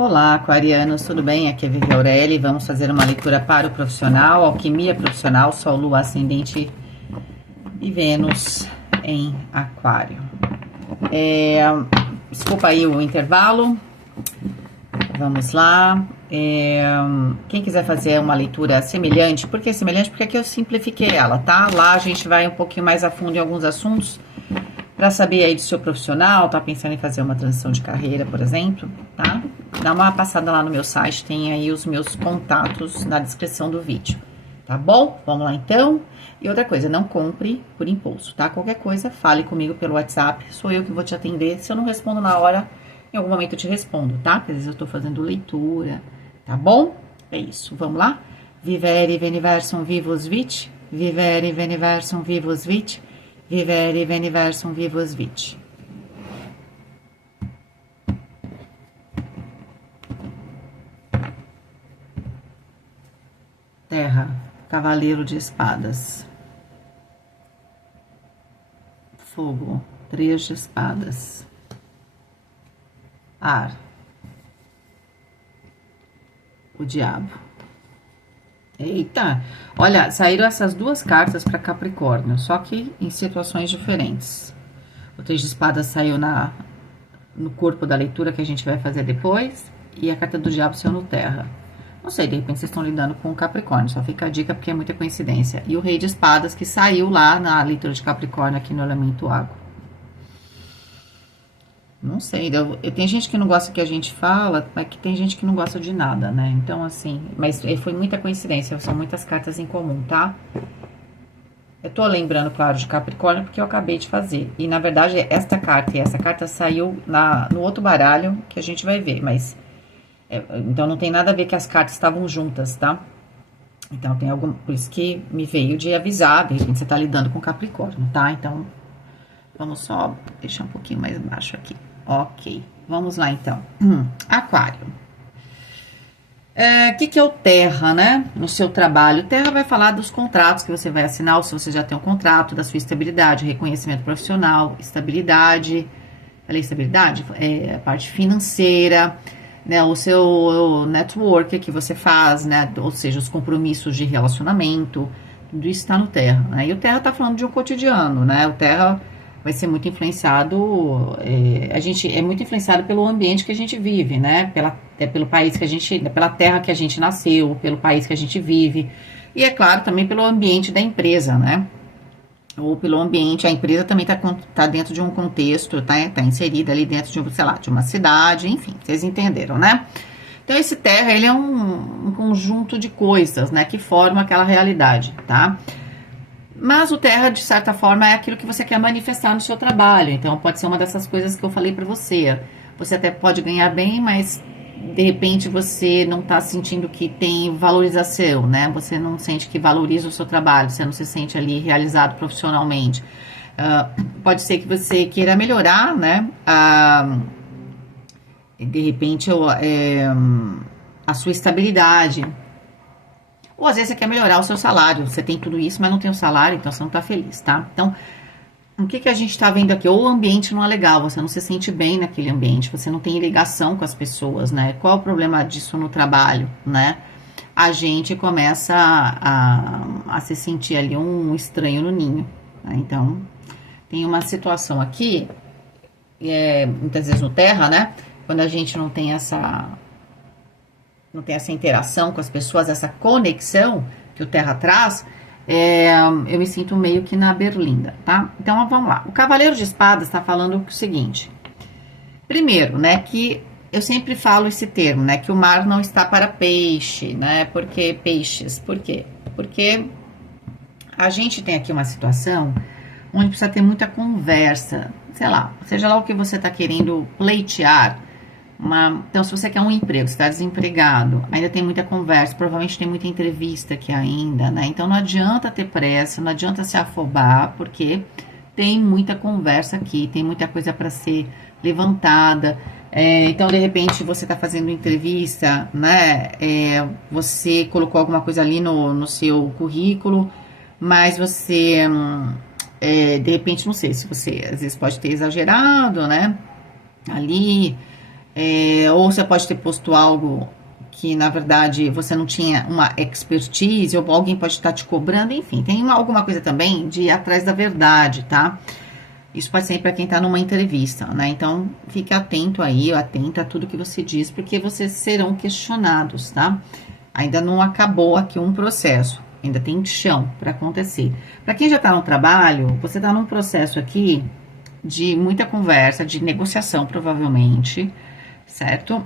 Olá, aquarianos, tudo bem? Aqui é Vivi Aureli. Vamos fazer uma leitura para o profissional, alquimia profissional, Sol, Lua, Ascendente e Vênus em Aquário. Desculpa aí o intervalo. Vamos lá. Quem quiser fazer uma leitura semelhante, por que semelhante? Porque aqui eu simplifiquei ela, tá? Lá a gente vai um pouquinho mais a fundo em alguns assuntos. Para saber aí do seu profissional, tá pensando em fazer uma transição de carreira, por exemplo, tá? Dá uma passada lá no meu site, tem aí os meus contatos na descrição do vídeo, tá bom? Vamos lá então. E outra coisa, não compre por impulso, tá? Qualquer coisa, fale comigo pelo WhatsApp, sou eu que vou te atender. Se eu não respondo na hora, em algum momento eu te respondo, tá? Porque às vezes eu tô fazendo leitura, tá bom? É isso, vamos lá? Vivere veniversum vivus vit, vivere veniversum vivus vit, vivere veniversum vivus vit. Terra, cavaleiro de espadas. Fogo, 3 de espadas. Ar, o diabo. Eita, olha, saíram essas duas cartas para Capricórnio, só que em situações diferentes. O 3 de espadas saiu no corpo da leitura que a gente vai fazer depois, e a carta do diabo saiu no terra. Não sei, de repente vocês estão lidando com o Capricórnio, só fica a dica porque é muita coincidência. E o rei de espadas que saiu lá na leitura de Capricórnio aqui no elemento água. Não sei, tem gente que não gosta que a gente fala, mas que tem gente que não gosta de nada, né? Então, assim, mas foi muita coincidência, são muitas cartas em comum, tá? Eu tô lembrando, claro, de Capricórnio porque eu acabei de fazer. E, na verdade, esta carta e essa carta saiu no outro baralho que a gente vai ver, mas... então, não tem nada a ver que as cartas estavam juntas, tá? Então, tem algum... Por isso que me veio de avisar, de repente você tá lidando com Capricórnio, tá? Então, vamos só deixar um pouquinho mais baixo aqui. Ok, vamos lá então. Aquário. O que é o Terra, né? No seu trabalho. Terra vai falar dos contratos que você vai assinar, ou se você já tem um contrato, da sua estabilidade, reconhecimento profissional, estabilidade. Falei estabilidade? A parte financeira, né? O seu network que você faz, né? Ou seja, os compromissos de relacionamento. Tudo isso está no Terra, né? E o Terra tá falando de um cotidiano, né? O Terra vai ser muito influenciado, a gente é muito influenciado pelo ambiente que a gente vive, né? Pelo país que a gente, pela terra que a gente nasceu, pelo país que a gente vive. E é claro, também pelo ambiente da empresa, né? Ou pelo ambiente, a empresa também tá dentro de um contexto, tá inserida ali dentro de, sei lá, de uma cidade, enfim, vocês entenderam, né? Então, esse terra, ele é um conjunto de coisas, né? Que formam aquela realidade, tá? Mas o terra, de certa forma, é aquilo que você quer manifestar no seu trabalho. Então, pode ser uma dessas coisas que eu falei para você. Você até pode ganhar bem, mas de repente você não está sentindo que tem valorização, né? Você não sente que valoriza o seu trabalho, você não se sente ali realizado profissionalmente. Pode ser que você queira melhorar, né? De repente, a sua estabilidade. Ou às vezes você quer melhorar o seu salário, você tem tudo isso, mas não tem o salário, então você não tá feliz, tá? Então, o que a gente tá vendo aqui? Ou o ambiente não é legal, você não se sente bem naquele ambiente, você não tem ligação com as pessoas, né? Qual é o problema disso no trabalho, né? A gente começa a se sentir ali um estranho no ninho, né? Então, tem uma situação aqui, muitas vezes no terra, né? Quando a gente não tem essa interação com as pessoas, essa conexão que o Terra traz, eu me sinto meio que na berlinda, tá? Então, vamos lá. O Cavaleiro de Espadas está falando o seguinte. Primeiro, né, que eu sempre falo esse termo, né, que o mar não está para peixe, né? Por que peixes? Por quê? Porque a gente tem aqui uma situação onde precisa ter muita conversa, sei lá, seja lá o que você está querendo pleitear. Então, se você quer um emprego, você está desempregado, ainda tem muita conversa, provavelmente tem muita entrevista aqui ainda, né? Então, não adianta ter pressa, não adianta se afobar, porque tem muita conversa aqui, tem muita coisa para ser levantada. Então, de repente, você está fazendo entrevista, né? Você colocou alguma coisa ali no seu currículo, mas você, de repente, não sei se você, às vezes, pode ter exagerado, né? Ali... Ou você pode ter posto algo que, na verdade, você não tinha uma expertise, ou alguém pode estar te cobrando, enfim. Tem alguma coisa também de ir atrás da verdade, tá? Isso pode ser para quem está numa entrevista, né? Então, fique atento aí, atenta a tudo que você diz, porque vocês serão questionados, tá? Ainda não acabou aqui um processo, ainda tem chão para acontecer. Para quem já está no trabalho, você está num processo aqui de muita conversa, de negociação, provavelmente, certo?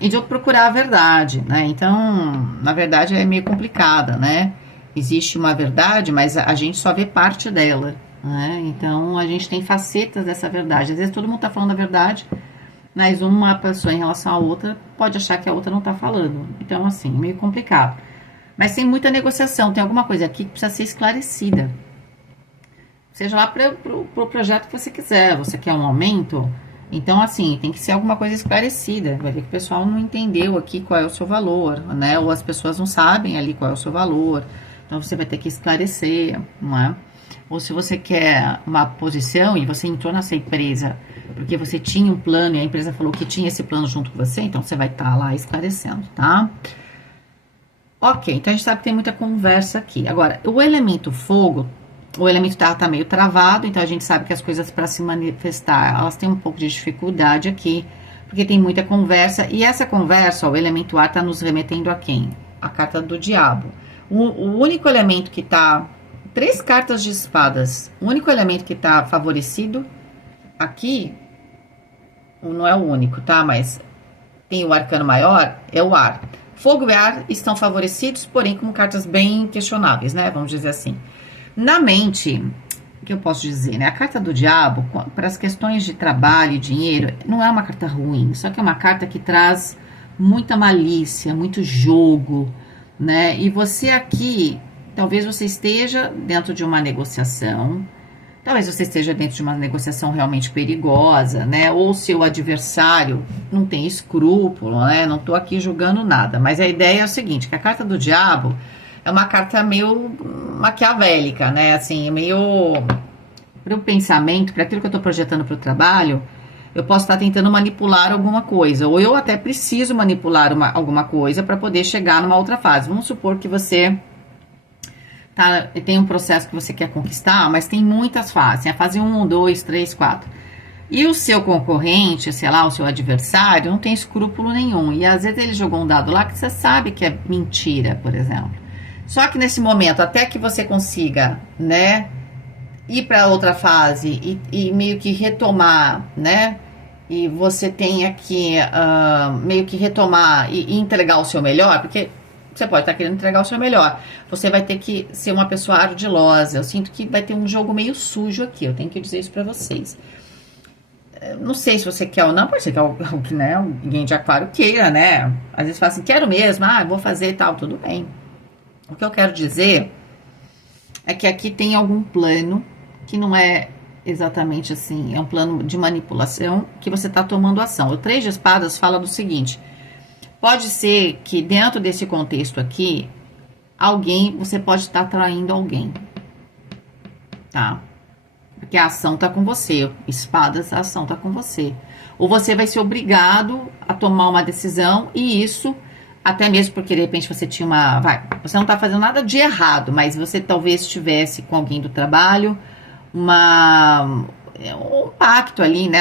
E de procurar a verdade, né? Então, na verdade, é meio complicada, né? Existe uma verdade, mas a gente só vê parte dela, né? Então, a gente tem facetas dessa verdade. Às vezes, todo mundo tá falando a verdade, mas uma pessoa em relação à outra pode achar que a outra não tá falando. Então, assim, meio complicado. Mas tem muita negociação, tem alguma coisa aqui que precisa ser esclarecida. Seja lá para o projeto que você quiser. Você quer um aumento? Então, assim, tem que ser alguma coisa esclarecida. Vai ver que o pessoal não entendeu aqui qual é o seu valor, né? Ou as pessoas não sabem ali qual é o seu valor. Então, você vai ter que esclarecer, não é? Ou se você quer uma posição e você entrou nessa empresa porque você tinha um plano e a empresa falou que tinha esse plano junto com você, então você vai estar lá esclarecendo, tá? Ok, então a gente sabe que tem muita conversa aqui. Agora, o elemento fogo, o elemento terra tá meio travado, então a gente sabe que as coisas para se manifestar, elas têm um pouco de dificuldade aqui, porque tem muita conversa, e essa conversa, ó, o elemento ar tá nos remetendo a quem? A carta do diabo. O único elemento que tá... 3 cartas de espadas. O único elemento que tá favorecido aqui, não é o único, tá? Mas tem o arcano maior, é o ar. Fogo e ar estão favorecidos, porém com cartas bem questionáveis, né? Vamos dizer assim. Na mente, o que eu posso dizer, né? A carta do diabo, para as questões de trabalho e dinheiro, não é uma carta ruim, só que é uma carta que traz muita malícia, muito jogo, né? E você aqui, talvez você esteja dentro de uma negociação, talvez você esteja dentro de uma negociação realmente perigosa, né? Ou seu adversário não tem escrúpulo, né? Não tô aqui julgando nada, mas a ideia é o seguinte, que a carta do diabo é uma carta meio maquiavélica, né? Assim, meio para o pensamento, para aquilo que eu estou projetando para o trabalho, eu posso estar tentando manipular alguma coisa, ou eu até preciso manipular alguma coisa para poder chegar numa outra fase. Vamos supor que você tem um processo que você quer conquistar, mas tem muitas fases. A fase 1, 2, 3, 4. E o seu concorrente, sei lá, o seu adversário, não tem escrúpulo nenhum. E às vezes ele jogou um dado lá que você sabe que é mentira, por exemplo. Só que nesse momento, até que você consiga, né, ir para outra fase e meio que retomar, né, e você tenha que meio que retomar e entregar o seu melhor, porque você pode estar querendo entregar o seu melhor. Você vai ter que ser uma pessoa ardilosa. Eu sinto que vai ter um jogo meio sujo aqui. Eu tenho que dizer isso para vocês. Não sei se você quer ou não, pode ser que né, alguém de aquário queira, né? Às vezes fala assim, quero mesmo, vou fazer e tal, tudo bem. O que eu quero dizer é que aqui tem algum plano que não é exatamente assim, é um plano de manipulação que você está tomando ação. O 3 de espadas fala do seguinte, pode ser que dentro desse contexto aqui, você pode estar traindo alguém, tá? Porque a ação tá com você, espadas, a ação tá com você. Ou você vai ser obrigado a tomar uma decisão e isso, até mesmo porque de repente você tinha você não tá fazendo nada de errado, mas você talvez estivesse com alguém do trabalho, um pacto ali, né,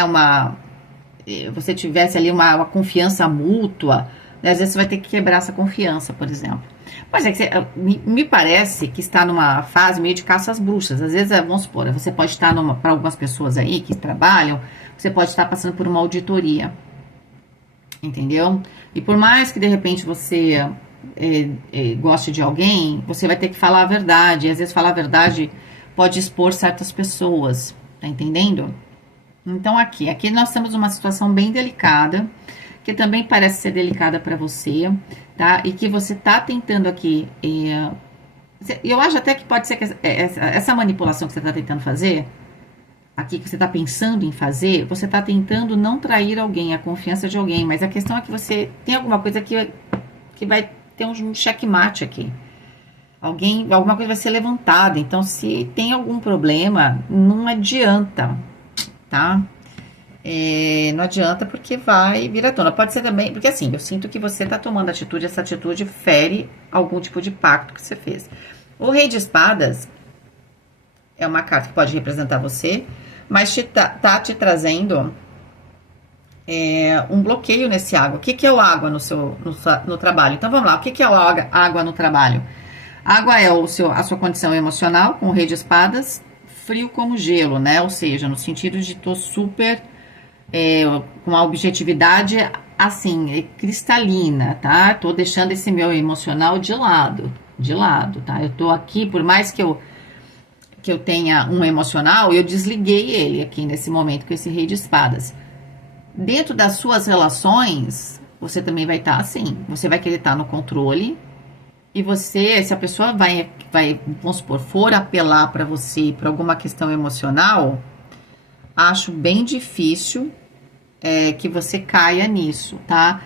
você tivesse ali uma confiança mútua, né? Às vezes você vai ter que quebrar essa confiança, por exemplo. Mas é que me parece que está numa fase meio de caça às bruxas. Às vezes, vamos supor, você pode estar para algumas pessoas aí que trabalham, você pode estar passando por uma auditoria, entendeu? E por mais que de repente você goste de alguém, você vai ter que falar a verdade. E às vezes falar a verdade pode expor certas pessoas, tá entendendo? Então aqui nós temos uma situação bem delicada, que também parece ser delicada para você, tá? E que você tá tentando aqui, eu acho até que pode ser que essa manipulação que você tá tentando fazer, aqui que você tá pensando em fazer, você tá tentando não trair alguém, a confiança de alguém, mas a questão é que você tem alguma coisa que vai ter um checkmate aqui. Alguma coisa vai ser levantada, então se tem algum problema, não adianta, tá? não adianta porque vai vir à tona. Pode ser também, porque assim, eu sinto que você tá tomando atitude, essa atitude fere algum tipo de pacto que você fez. O Rei de Espadas é uma carta que pode representar você, mas tá te trazendo um bloqueio nesse água. O que é o água no trabalho? Então vamos lá, o que é o água no trabalho? Água é a sua condição emocional, com o Rei de Espadas, frio como gelo, né? Ou seja, no sentido de tô super com a objetividade assim, cristalina, tá? Tô deixando esse meu emocional de lado, tá? Eu tô aqui, por mais que eu tenha um emocional, eu desliguei ele aqui nesse momento com esse Rei de Espadas. Dentro das suas relações, você também vai estar assim, você vai querer estar no controle, e você, se a pessoa vai vamos supor, for apelar para você, para alguma questão emocional, acho bem difícil que você caia nisso, tá?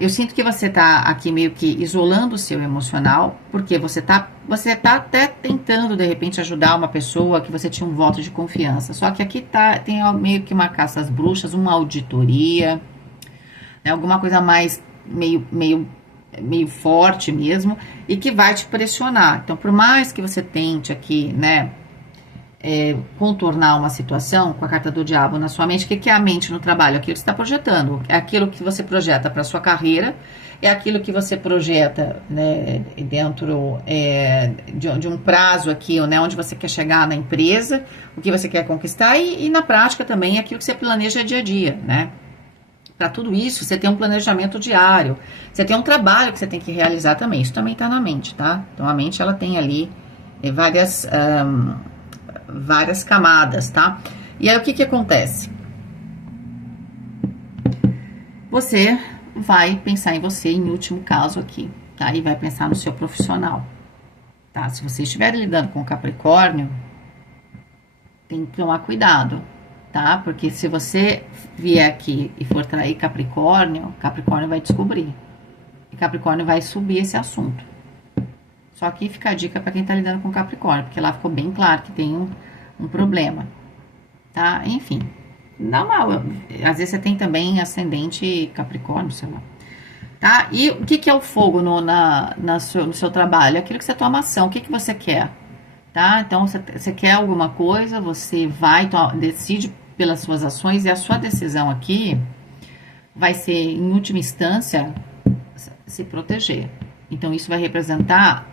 Eu sinto que você tá aqui meio que isolando o seu emocional, porque você tá até tentando, de repente, ajudar uma pessoa que você tinha um voto de confiança. Só que aqui tem meio que uma caça às bruxas, uma auditoria, né? Alguma coisa mais meio forte mesmo, e que vai te pressionar. Então, por mais que você tente aqui, né, contornar uma situação com a carta do diabo na sua mente, o que é a mente no trabalho? Aquilo que você está projetando, é aquilo que você projeta para sua carreira, é aquilo que você projeta, né, dentro de um prazo aqui, né, onde você quer chegar na empresa, o que você quer conquistar, e na prática também é aquilo que você planeja dia a dia, né? Para tudo isso, você tem um planejamento diário, você tem um trabalho que você tem que realizar também, isso também está na mente, tá? Então a mente, ela tem ali várias camadas, tá? E aí o que acontece? Você vai pensar em você, em último caso aqui, tá? E vai pensar no seu profissional, tá? Se você estiver lidando com Capricórnio, tem que tomar cuidado, tá? Porque se você vier aqui e for trair Capricórnio, Capricórnio vai descobrir. E Capricórnio vai subir esse assunto. Só que fica a dica para quem tá lidando com Capricórnio, porque lá ficou bem claro que tem um problema, tá? Enfim, às vezes você tem também ascendente Capricórnio, sei lá. Tá? E o que é o fogo no seu trabalho? Aquilo que você toma ação, o que você quer? Tá? Então, você quer alguma coisa, você decide pelas suas ações, e a sua decisão aqui vai ser, em última instância, se proteger. Então, isso vai representar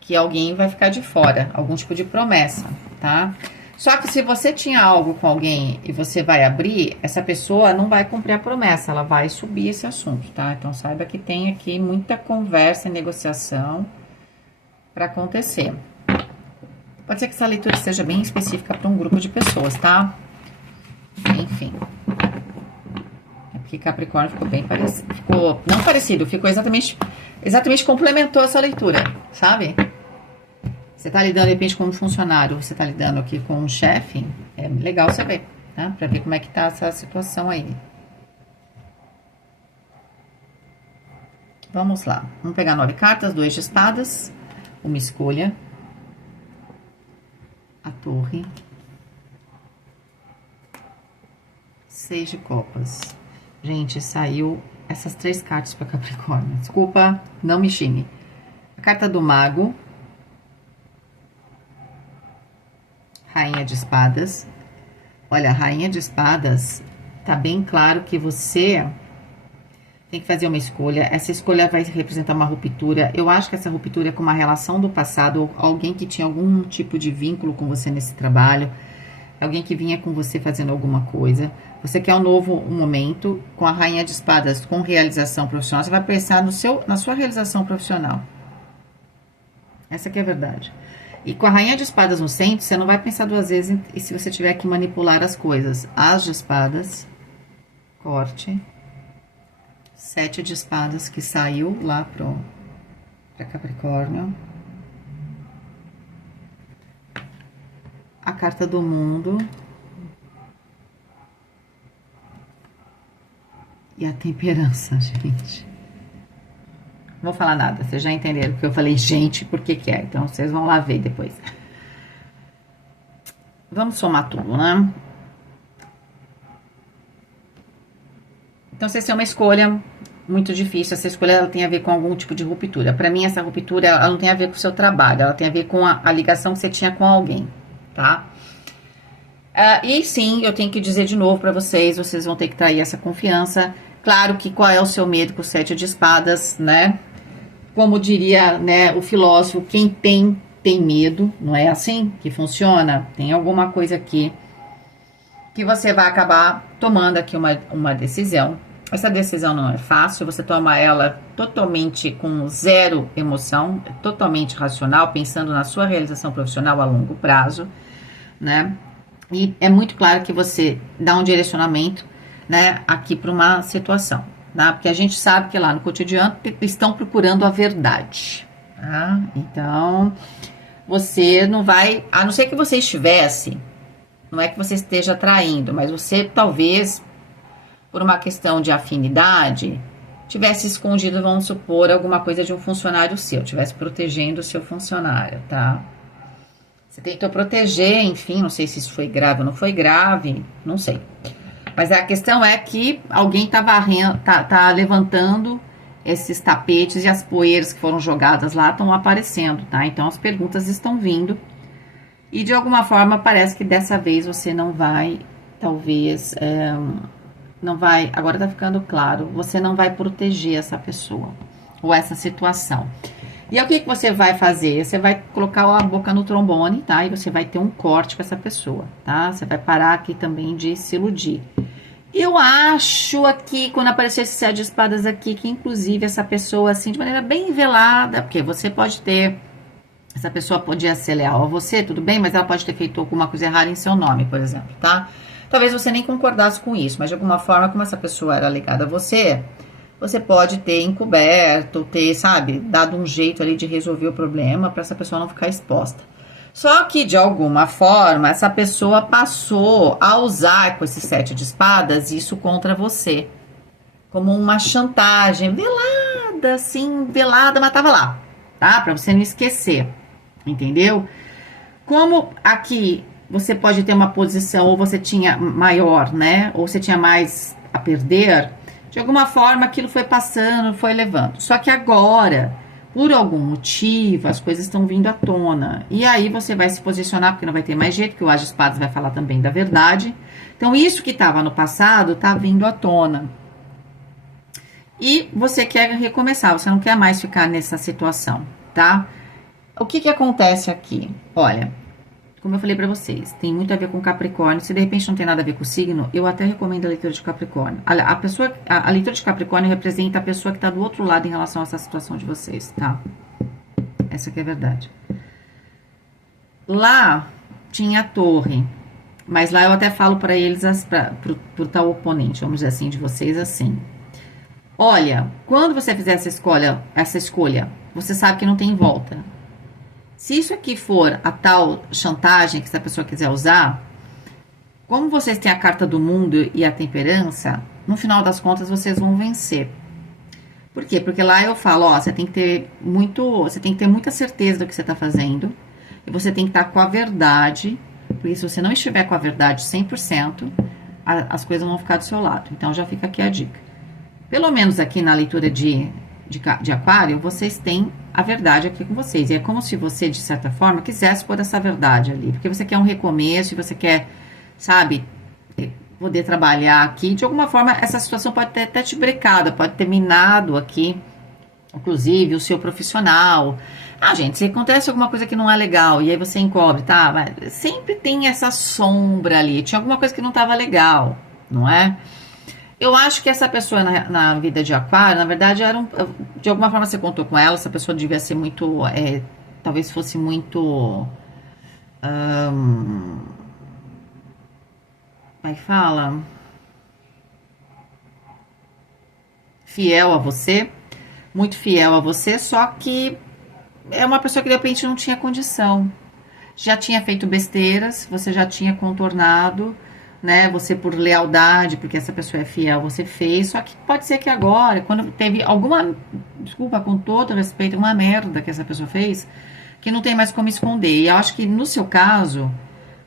que alguém vai ficar de fora, algum tipo de promessa, tá? Só que se você tinha algo com alguém e você vai abrir, essa pessoa não vai cumprir a promessa, ela vai subir esse assunto, tá? Então, saiba que tem aqui muita conversa e negociação para acontecer. Pode ser que essa leitura seja bem específica para um grupo de pessoas, tá? Enfim. É porque Capricórnio ficou bem parecido. Não parecido, ficou exatamente complementou essa leitura, sabe? Você tá lidando, de repente, com um funcionário, você tá lidando aqui com um chefe, é legal você ver, tá? Pra ver como é que tá essa situação aí. Vamos lá. Vamos pegar 9 cartas, 2 de espadas, uma escolha, a torre, 6 de copas. Gente, saiu essas 3 cartas para Capricórnio. Desculpa, não me xingue. A carta do mago, rainha de espadas. Olha, a rainha de espadas, tá bem claro que você tem que fazer uma escolha. Essa escolha vai representar uma ruptura. Eu acho que essa ruptura é com uma relação do passado, ou alguém que tinha algum tipo de vínculo com você nesse trabalho, alguém que vinha com você fazendo alguma coisa. Você quer um novo momento com a rainha de espadas, com realização profissional. Você vai pensar na sua realização profissional. Essa que é a verdade. E com a rainha de espadas no centro, você não vai pensar 2 vezes e se você tiver que manipular as coisas. As de espadas, corte, 7 de espadas que saiu lá para Capricórnio. A carta do mundo. E a temperança, gente. Não vou falar nada, vocês já entenderam que eu falei, gente, por que é. Então, vocês vão lá ver depois. Vamos somar tudo, né? Então, se essa é uma escolha muito difícil, essa escolha ela tem a ver com algum tipo de ruptura. Para mim, essa ruptura ela não tem a ver com o seu trabalho, ela tem a ver com a ligação que você tinha com alguém, tá? E sim, eu tenho que dizer de novo para vocês, vocês vão ter que trair essa confiança. Claro que qual é o seu medo com o 7 de espadas, né? Como diria, né, o filósofo, quem tem medo, não é assim que funciona? Tem alguma coisa aqui que você vai acabar tomando aqui uma decisão. Essa decisão não é fácil, você toma ela totalmente com zero emoção, totalmente racional, pensando na sua realização profissional a longo prazo, né? E é muito claro que você dá um direcionamento, né, aqui para uma situação, tá? Porque a gente sabe que lá no cotidiano estão procurando a verdade, tá? Então, você não vai, a não ser que você estivesse, não é que você esteja traindo, mas você talvez, por uma questão de afinidade, tivesse escondido, vamos supor, alguma coisa de um funcionário seu, tivesse protegendo o seu funcionário, tá? Você tentou proteger, enfim, não sei se isso foi grave ou não foi grave, não sei. Mas a questão é que alguém tá levantando esses tapetes e as poeiras que foram jogadas lá estão aparecendo, tá? Então as perguntas estão vindo e de alguma forma parece que dessa vez você não vai, talvez, não vai, agora tá ficando claro, você não vai proteger essa pessoa ou essa situação. E aí, o que você vai fazer? Você vai colocar a boca no trombone, tá? E você vai ter um corte com essa pessoa, tá? Você vai parar aqui também de se iludir. Eu acho aqui, quando apareceu esse 7 de espadas aqui, que inclusive essa pessoa, assim, de maneira bem velada, porque você pode ter, essa pessoa podia ser leal a você, tudo bem, mas ela pode ter feito alguma coisa errada em seu nome, por exemplo, tá? Talvez você nem concordasse com isso, mas de alguma forma, como essa pessoa era ligada a você pode ter encoberto, ter, sabe, dado um jeito ali de resolver o problema para essa pessoa não ficar exposta. Só que, de alguma forma, essa pessoa passou a usar com esse 7 de espadas isso contra você. Como uma chantagem, velada, assim, velada, mas tava lá, tá? Pra você não esquecer, entendeu? Como aqui você pode ter uma posição, ou você tinha maior, né? Ou você tinha mais a perder, de alguma forma aquilo foi passando, foi levando. Só que agora, por algum motivo, as coisas estão vindo à tona. E aí você vai se posicionar, porque não vai ter mais jeito, porque o As de Espadas vai falar também da verdade. Então, isso que estava no passado está vindo à tona. E você quer recomeçar, você não quer mais ficar nessa situação, tá? O que acontece aqui? Olha, como eu falei pra vocês, tem muito a ver com Capricórnio. Se de repente não tem nada a ver com o signo, eu até recomendo a leitura de Capricórnio. A leitura de Capricórnio representa a pessoa que tá do outro lado em relação a essa situação de vocês, tá? Essa que é a verdade. Lá tinha a torre, mas lá eu até falo pra eles, pro tal oponente, vamos dizer assim, de vocês assim. Olha, quando você fizer essa escolha, você sabe que não tem volta. Se isso aqui for a tal chantagem que essa pessoa quiser usar, como vocês têm a carta do mundo e a temperança, no final das contas vocês vão vencer. Por quê? Porque lá eu falo, ó, você tem que ter muita certeza do que você está fazendo, e você tem que estar com a verdade, porque se você não estiver com a verdade 100%, as coisas vão ficar do seu lado. Então já fica aqui a dica. Pelo menos aqui na leitura de Aquário, vocês têm a verdade aqui com vocês. E é como se você, de certa forma, quisesse pôr essa verdade ali. Porque você quer um recomeço e você quer, sabe, poder trabalhar aqui. De alguma forma, essa situação pode ter até te brecado, pode ter minado aqui, inclusive, o seu profissional. Gente, se acontece alguma coisa que não é legal e aí você encobre, tá? Mas sempre tem essa sombra ali. Tinha alguma coisa que não estava legal, não é? Eu acho que essa pessoa na vida de Aquário, na verdade, de alguma forma você contou com ela, essa pessoa devia ser muito, talvez fosse muito, como é que fala? Fiel a você, muito fiel a você, só que é uma pessoa que de repente não tinha condição, já tinha feito besteiras, você já tinha contornado, né, você por lealdade, porque essa pessoa é fiel, você fez, só que pode ser que agora, quando teve alguma, desculpa, com todo respeito, uma merda que essa pessoa fez, que não tem mais como esconder. E eu acho que no seu caso,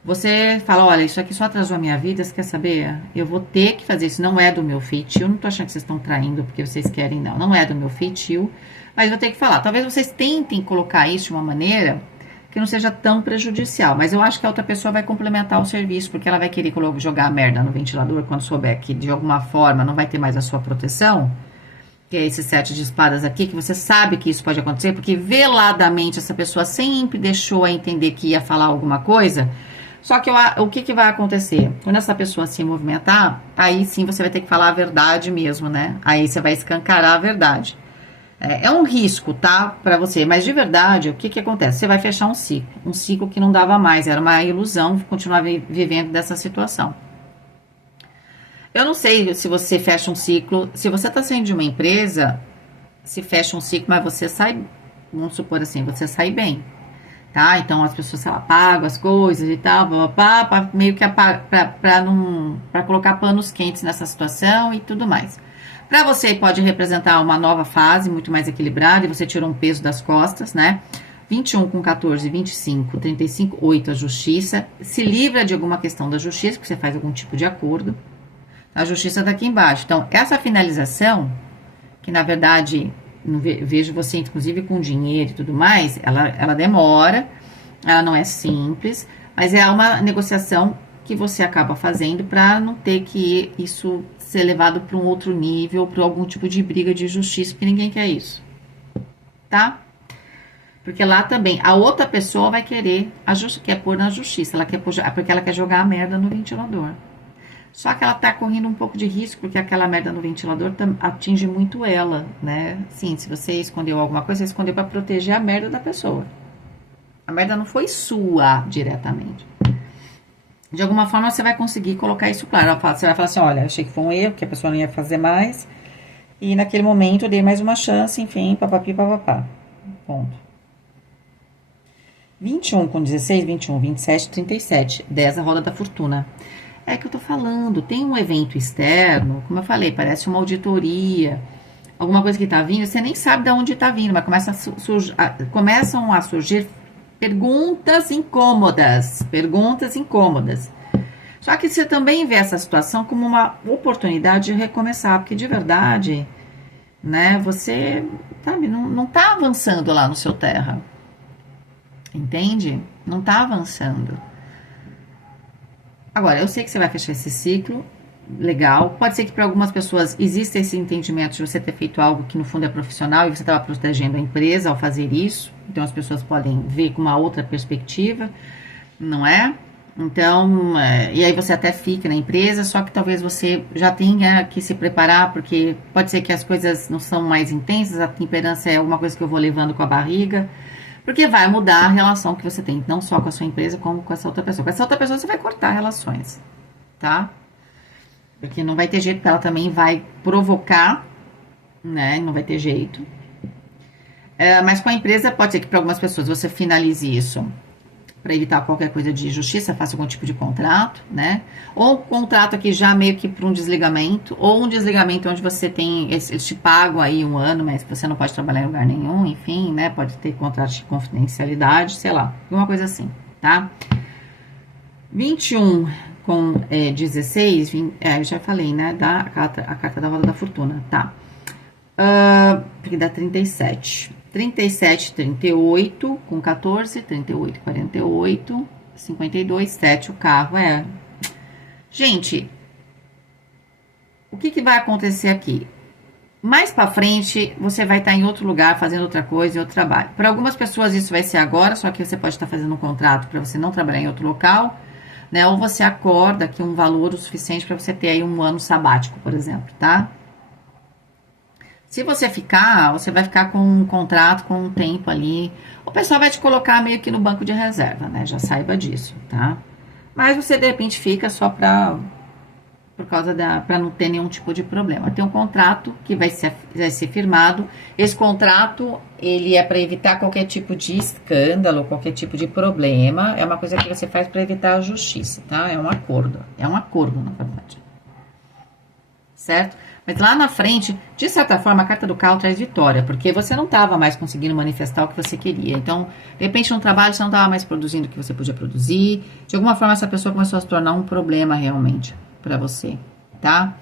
Você fala, olha, isso aqui só atrasou a minha vida, você quer saber? Eu vou ter que fazer isso, não é do meu feitio, não tô achando que vocês estão traindo porque vocês querem, não. Não é do meu feitio, mas vou ter que falar. Talvez vocês tentem colocar isso de uma maneira que não seja tão prejudicial, mas eu acho que a outra pessoa vai complementar o serviço, porque ela vai querer jogar a merda no ventilador quando souber que de alguma forma não vai ter mais a sua proteção, que é esse 7 de espadas aqui, que você sabe que isso pode acontecer, porque veladamente essa pessoa sempre deixou a entender que ia falar alguma coisa. Só que o que vai acontecer? Quando essa pessoa se movimentar, aí sim você vai ter que falar a verdade mesmo, né? Aí você vai escancarar a verdade. É um risco, tá? Pra você. Mas de verdade, o que acontece? Você vai fechar um ciclo. Um ciclo que não dava mais. Era uma ilusão continuar vivendo dessa situação. Eu não sei se você fecha um ciclo. Se você tá saindo de uma empresa, se fecha um ciclo, mas você sai, vamos supor assim, você sai bem. Tá? Então as pessoas, sei lá, pagam as coisas e tal, meio que para colocar panos quentes nessa situação e tudo mais. Para você pode representar uma nova fase, muito mais equilibrada, e você tirou um peso das costas, né? 21 com 14, 25, 35, 8 a justiça. Se livra de alguma questão da justiça, porque você faz algum tipo de acordo. A justiça tá aqui embaixo. Então, essa finalização, que na verdade, vejo você inclusive com dinheiro e tudo mais, ela demora, ela não é simples, mas é uma negociação que você acaba fazendo para não ter que isso ser levado para um outro nível, para algum tipo de briga de justiça, porque ninguém quer isso, tá? Porque lá também, a outra pessoa vai querer, quer pôr na justiça, ela quer pôr, porque ela quer jogar a merda no ventilador. Só que ela tá correndo um pouco de risco, porque aquela merda no ventilador atinge muito ela, né? Sim, se você escondeu alguma coisa, você escondeu para proteger a merda da pessoa. A merda não foi sua diretamente. De alguma forma você vai conseguir colocar isso claro. Você vai falar assim, olha, achei que foi um erro, que a pessoa não ia fazer mais. E naquele momento eu dei mais uma chance, enfim, papapi, papapá. Ponto. 21 com 16, 21, 27, 37. 10 a roda da fortuna. É que eu tô falando, tem um evento externo, como eu falei, parece uma auditoria, alguma coisa que tá vindo, você nem sabe de onde tá vindo, mas começam a surgir perguntas incômodas. Só que você também vê essa situação como uma oportunidade de recomeçar, porque de verdade, né, você, sabe, não tá avançando lá no seu terra. Entende? Não tá avançando. Agora, eu sei que você vai fechar esse ciclo, legal. Pode ser que para algumas pessoas exista esse entendimento de você ter feito algo que no fundo é profissional e você estava protegendo a empresa ao fazer isso. Então, as pessoas podem ver com uma outra perspectiva, não é? Então, e aí você até fica na empresa, só que talvez você já tenha que se preparar, porque pode ser que as coisas não são mais intensas, a temperança é alguma coisa que eu vou levando com a barriga. Porque vai mudar a relação que você tem, não só com a sua empresa, como com essa outra pessoa. Com essa outra pessoa você vai cortar relações, tá? Porque não vai ter jeito, porque ela também vai provocar, né? Não vai ter jeito. Mas com a empresa, pode ser que para algumas pessoas você finalize isso para evitar qualquer coisa de justiça, faça algum tipo de contrato, né? Ou um contrato aqui já meio que para um desligamento, ou um desligamento onde você tem, eles te pagam aí 1 ano, mas você não pode trabalhar em lugar nenhum, enfim, né? Pode ter contrato de confidencialidade, sei lá, alguma coisa assim, tá? 21 com 16, eu já falei, né? A carta da roda da fortuna, tá? Porque dá 37. 37, 38, com 14, 38, 48, 52, 7, o carro Gente, o que vai acontecer aqui? Mais pra frente, você vai estar em outro lugar, fazendo outra coisa, em outro trabalho. Para algumas pessoas isso vai ser agora, só que você pode estar fazendo um contrato para você não trabalhar em outro local, né? Ou você acorda aqui um valor o suficiente para você ter aí 1 ano sabático, por exemplo, tá? Se você ficar, você vai ficar com um contrato, com um tempo ali. O pessoal vai te colocar meio que no banco de reserva, né? Já saiba disso, tá? Mas você, de repente, fica só para não ter nenhum tipo de problema. Tem um contrato que vai ser firmado. Esse contrato, ele é para evitar qualquer tipo de escândalo, qualquer tipo de problema. É uma coisa que você faz para evitar a justiça, tá? É um acordo. É um acordo, na verdade. Certo? Mas lá na frente, de certa forma, a carta do carro traz vitória, porque você não estava mais conseguindo manifestar o que você queria. Então, de repente, no trabalho, você não estava mais produzindo o que você podia produzir. De alguma forma, essa pessoa começou a se tornar um problema realmente para você, tá?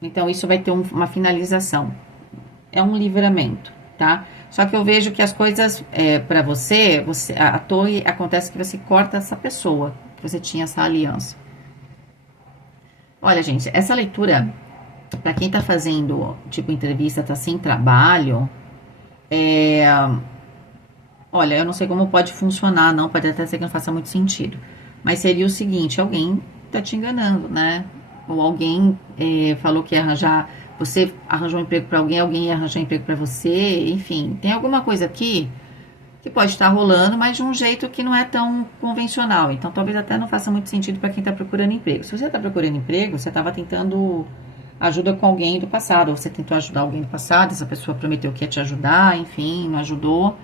Então, isso vai ter uma finalização. É um livramento, tá? Só que eu vejo que as coisas, para você, à toa acontece que você corta essa pessoa, que você tinha essa aliança. Olha, gente, essa leitura, para quem tá fazendo, tipo, entrevista, tá sem trabalho, olha, eu não sei como pode funcionar, não, pode até ser que não faça muito sentido. Mas seria o seguinte, alguém tá te enganando, né? Ou alguém falou que ia arranjar, você arranjou um emprego para alguém, alguém ia arranjar um emprego para você, enfim, tem alguma coisa aqui que pode estar rolando, mas de um jeito que não é tão convencional. Então, talvez até não faça muito sentido para quem está procurando emprego. Se você está procurando emprego, você estava tentando ajuda com alguém do passado, ou você tentou ajudar alguém do passado, essa pessoa prometeu que ia te ajudar, enfim, não ajudou.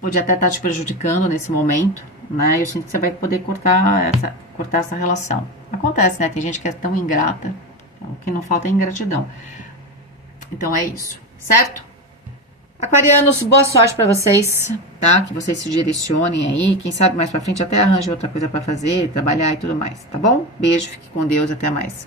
Pode até estar te prejudicando nesse momento, né? Eu sinto que você vai poder cortar essa relação. Acontece, né? Tem gente que é tão ingrata, o que não falta é ingratidão. Então, é isso, certo? Aquarianos, boa sorte pra vocês, tá? Que vocês se direcionem aí. Quem sabe mais pra frente até arranje outra coisa pra fazer, trabalhar e tudo mais, tá bom? Beijo, fique com Deus, até mais.